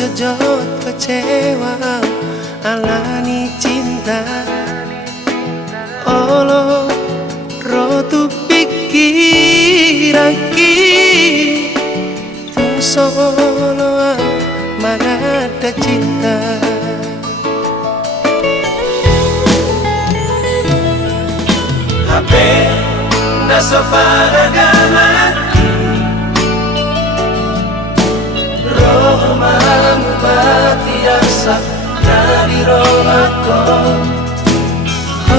jojot kecewa alani cinta olo rotu pikiraki tung solo mana ada cinta. HP naso paragamati roh mamu mati asa nari rohako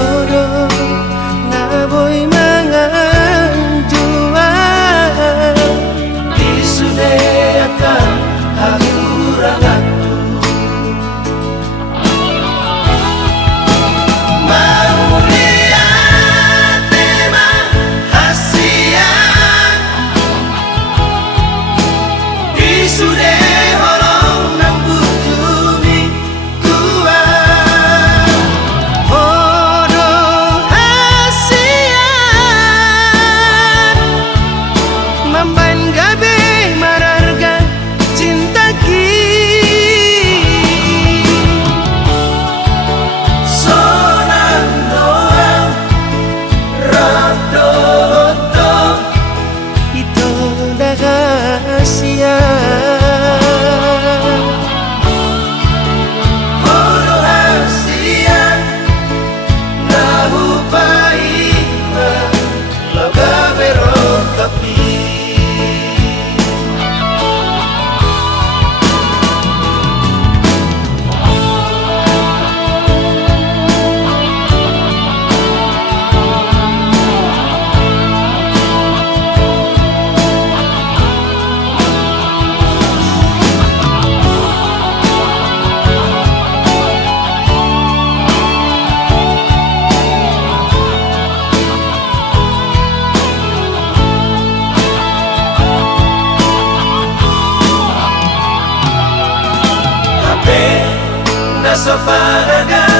odo na boy mangan jua disudeakan hakuranganku mau lihat tema hasian disude holong nang bujumi tua odo hasian mamban gabe mararga cinta ki sonan doang radoto itu rahasia odo hasian nahu paima loga berokapi. HP naso paraga